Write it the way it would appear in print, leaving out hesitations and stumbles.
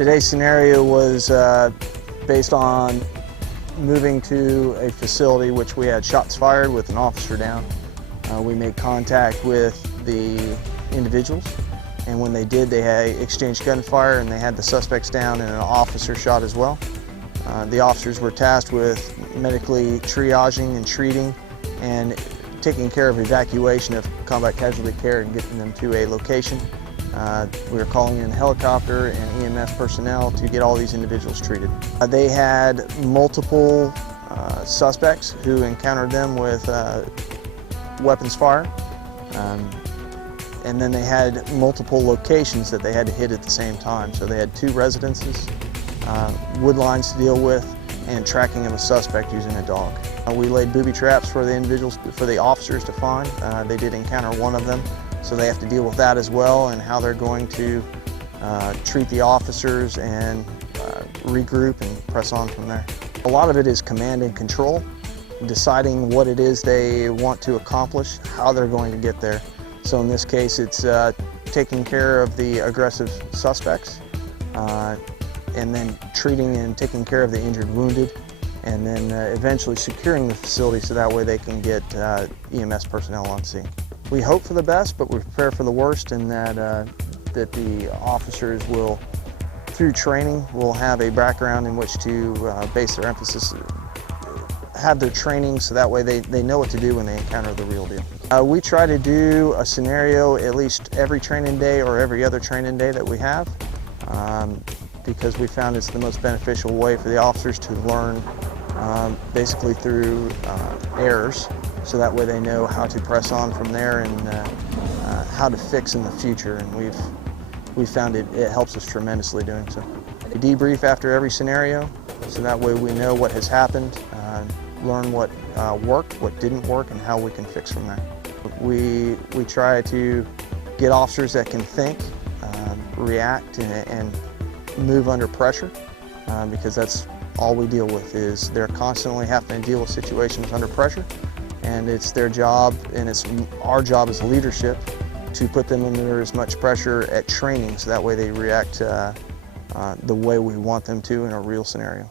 Today's scenario was based on moving to a facility which we had shots fired with an officer down. We made contact with the individuals, and when they did, they had exchanged gunfire and they had the suspects down and an officer shot as well. The officers were tasked with medically triaging and treating and taking care of evacuation of combat casualty care and getting them to a location. We were calling in a helicopter and EMS personnel to get all these individuals treated. They had multiple suspects who encountered them with weapons fire. And then they had multiple locations that they had to hit at the same time. So they had 2 residences, wood lines to deal with, and tracking of a suspect using a dog. We laid booby traps for the individuals, for the officers to find. They did encounter one of them, so they have to deal with that as well and how they're going to treat the officers and regroup and press on from there. A lot of it is command and control, deciding what it is they want to accomplish, how they're going to get there. So in this case, it's taking care of the aggressive suspects, and then treating and taking care of the injured wounded, and then eventually securing the facility so that way they can get EMS personnel on scene. We hope for the best, but we prepare for the worst, and that the officers will, through training, will have a background in which to base their emphasis, have their training so that way they know what to do when they encounter the real deal. We try to do a scenario at least every training day or every other training day that we have, because we found it's the most beneficial way for the officers to learn basically through errors, so that way they know how to press on from there and how to fix in the future, and we've found it helps us tremendously doing so. We debrief after every scenario, so that way we know what has happened, learn what worked, what didn't work, and how we can fix from there. We try to get officers that can think, react, and move under pressure, because that's all we deal with. Is they're constantly having to deal with situations under pressure, and it's their job, and it's our job as leadership to put them under as much pressure at training so that way they react the way we want them to in a real scenario.